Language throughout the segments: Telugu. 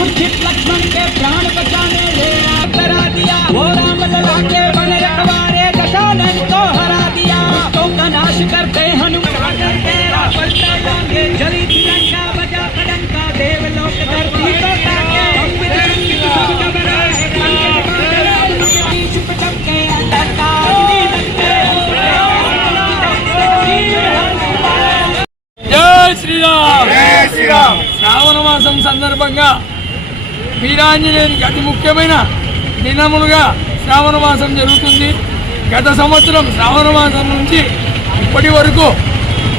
मूर्छित लक्ष्मण के प्राण बचाने ले करा दिया वो राम लला के बन रखवारे दशानन को हरा दिया तो का नाश करते हनुमान तेरा पलटा डांगे जली तिरंगा बजा कड़ंका देवलोक धरती को ताके बजरंग सब घबराए संकट छुप छुपके अंधकार జై శ్రీరామ్ జై శ్రీరామ్ శ్రావణ మాసం సందర్భంగా వీరాంజనేయునికి అతి ముఖ్యమైన దినములుగా శ్రావణ మాసం జరుగుతుంది. గత సంవత్సరం శ్రావణ మాసం నుంచి ఇప్పటి వరకు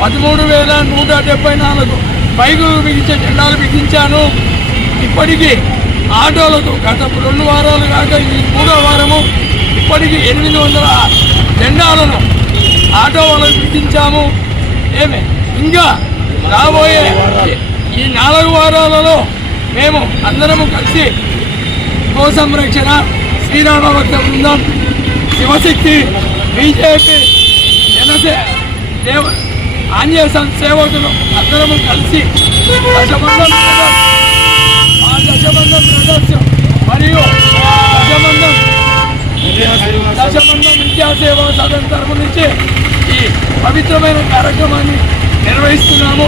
పదమూడు వేల నూట డెబ్బై నాలుగు బైకులు బిగించే జెండాలు బిగించాను ఇప్పటికీ ఆటోలకు గత రెండు వారాలు కాక ఈ మూడో వారము ఇప్పటికీ ఎనిమిది వందల జెండాలను ఆటో వాళ్ళకు బిగించాము ఏమే? ఇంకా రాబోయే ఈ నాలుగు వారాలలో మేము అందరము కలిసి గో సంరక్షణ శ్రీరామ భక్త బృందం శివశక్తి బీజేపీ జనసే దేవ ఆంజనేయ సం- సేవకులు అందరము కలిసి దశబంధం బ్రదర్స్, ఆ దశబంధం బ్రదర్స్ మరియు దశబంధం దశబంధం విద్యాసేవ సదన్ తరపు నుంచి ఈ పవిత్రమైన కార్యక్రమాన్ని నిర్వహిస్తున్నాము.